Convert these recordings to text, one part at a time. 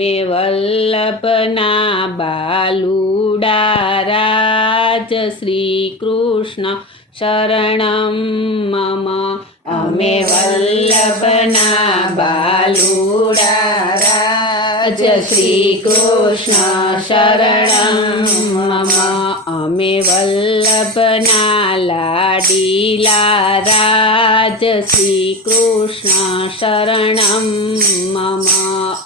અમે વલ્લભના બાલુડા રાજ શ્રી કૃષ્ણ શરણમ મમ. અમે વલ્લભના બાલુડા રાજ શ્રી કૃષ્ણ શરણમ મમ. અમે વલ્લભના લાડીલા રાજ શ્રી કૃષ્ણ શરણમ મમ.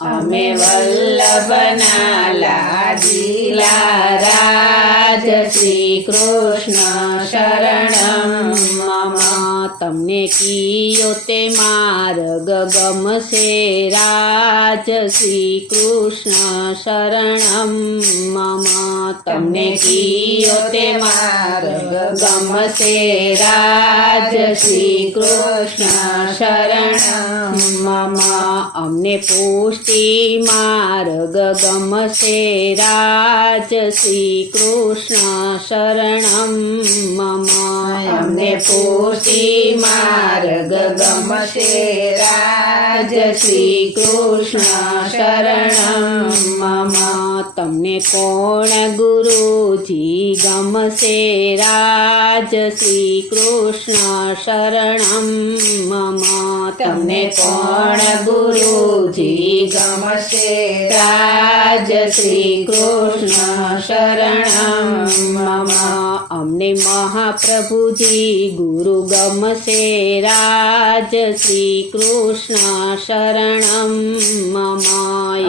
અમે વલ્લભના લાડીલા રાજ શ્રી કૃષ્ણ શરણમ મમ. તમને કિયો તે માર્ગ ગમશે રાજ શ્રી કૃષ્ણ શરણમ મમ. તમને કિયો તે માર્ગ ગમશે રાજ શ્રી કૃષ્ણ શરણમ મમ. અમને પુષ્ટિ માર્ગ ગમશે રાજ શ્રી કૃષ્ણ શરણમ મમ. અમને પુષ્ટિ માર્ગ ગમશે રાજ શ્રી કૃષ્ણ શરણમ મમ. તમને કોણ ગુરુજી ગમશે રાજ શ્રી કૃષ્ણ શરણમ મમ. તમને કોણ ગુરુજી ગમશે રાજ શ્રી કૃષ્ણ શરણમ મમ. અમને મહાપ્રભુજી ગુરુ ગમશે રાજ શ્રી કૃષ્ણ શરણમ મમ.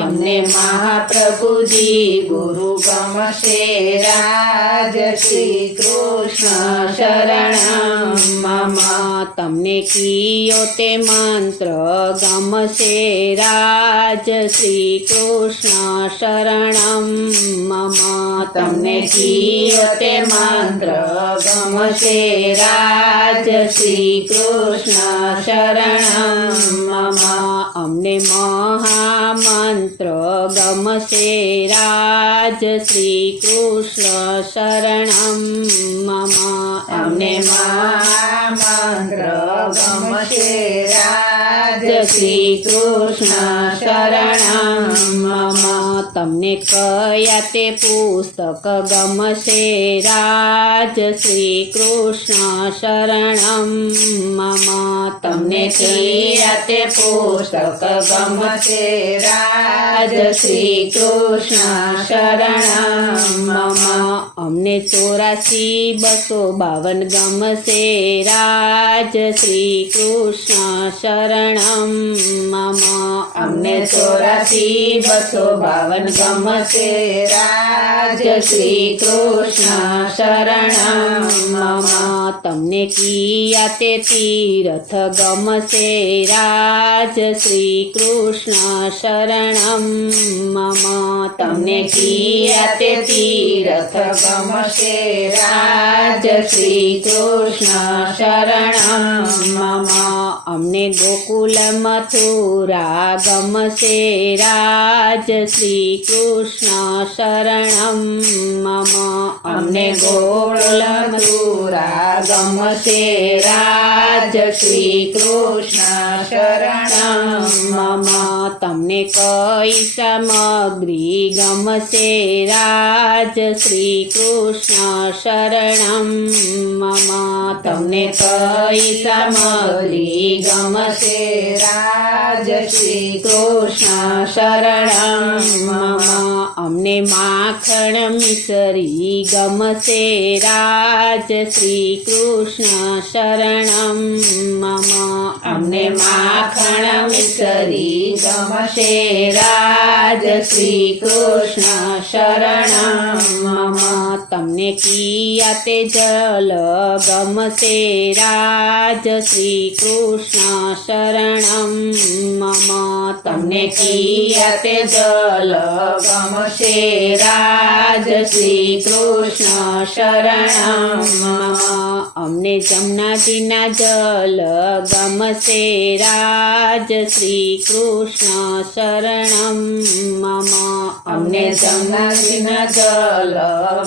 અમને મહાપ્રભુજી ગુરુ ગમશે રાજ શ્રી કૃષ્ણ શરણમ મમ. તમને કિયો તે મંત્ર ગમશે રાજ શ્રી કૃષ્ણ શરણમ મમ. તમને કિયો તે મંત્ર ગમશે રાજ શ્રી કૃષ્ણ શરણમ મમ. અમને મહામંત્ર ગમશે રાજ શ્રી કૃષ્ણ શરણમ મમ. અમને મહામંત્ર ગમશે રાજ શ્રી કૃષ્ણ શરણમ મમ. તમને કયા તે પુસ્તક ગમશે રાજ શ્રી કૃષ્ણ શરણમ મમ. તમને કયા તે પુસ્તક ગમશે રાજ શ્રી કૃષ્ણ શરણમ મમ. અમને 84,252 ગમશે રાજ શ્રી કૃષ્ણ શરણમ મમ. અમને 84,252 ગમશે રાજ શ્રી કૃષ્ણ શરણમ મમ. તમને કિયા તે તીર્થ ગમશે રાજ શ્રી કૃષ્ણ શરણમ મમ. તમને કિયા તે તીર્થ ગમશે રાજ શ્રી કૃષ્ણ શરણમ મમ. અમને ગોકુલ મથુરા ગમશે રાજ શ્રી કૃષ્ણ શરણમ મમ. અમને ગોકુલ મથુરા ગમશે રાજ શ્રી કૃષ્ણ શરણમ મમ. તમને કઈ સામગ્રી ગમશે રાજ શ્રી કૃષ્ણ શરણમ મમ. તમને કઈ સામગ્રી ગમશે રાજ શ્રી કૃષ્ણ શરણમ મમ. અમને માખણ મિસરી ગમશે રાજ શ્રી કૃષ્ણ શરણમ મમ. અમને માખણ મિસરી ગમશે રાજ શ્રી કૃષ્ણ શરણમ મમ. તમને કિયા તે જલ ગમશે રાજ શ્રી કૃષ્ણ શરણમ મમ. તમને કિયા તે જલ ગમશે રાજ શ્રી કૃષ્ણ શરણમ મમ. અમને જમનાજીના જલ ગમશે રાજ શ્રી કૃષ્ણ શરણમ મમ. અમને જમનાજીના જલ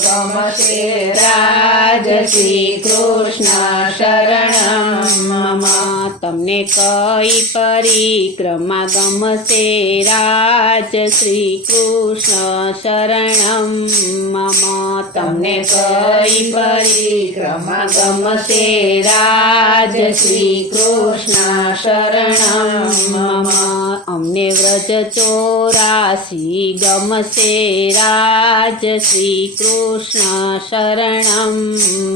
ગમશે રાજ શ્રી કૃષ્ણ શરણમ મમ. તમને તમને કઈ પરિક્રમા ગમશે રાજ શ્રી કૃષ્ણ શરણમ મમ તમને કઈ પરિક્રમા ગમશે રાજ શ્રી કૃષ્ણ શરણમ મમ અમને વ્રજ 84 ગમશે રાજ શ્રી કૃષ્ણ શરણમ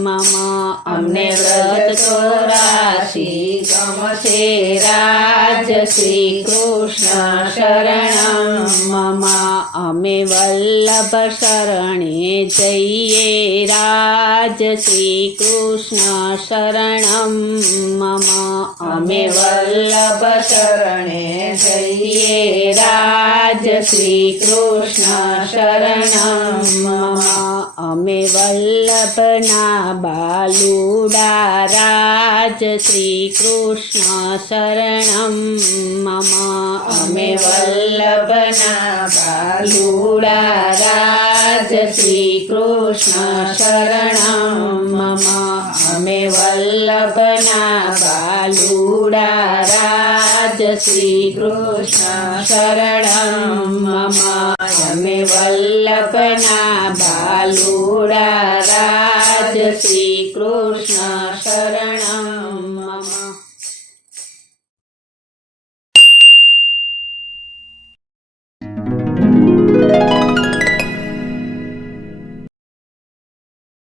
મમ અમને વ્રજ 84 ગમશે રાજ શ્રી કૃષ્ણ શરણમ મમ અમે વલ્લભ શરણે જઈએ રાજ શ્રી કૃષ્ણ શરણમ મમ અમે વલ્લભ શરણે જઈએ રાજ શ્રી કૃષ્ણ શરણમ મમ અમે વલ્લભના બાલુડા રાજ શ્રી કૃષ્ણ શરણમ મમ અમે વલ્લભના બાલુડા રાજ શ્રી કૃષ્ણ શરણમ મમ અમે વલ્લભના બાલુડા રાજ શ્રી કૃષ્ણ શરણમ મમ અમે વલ્લભના બાલુડા રાજ શ્રી કૃષ્ણ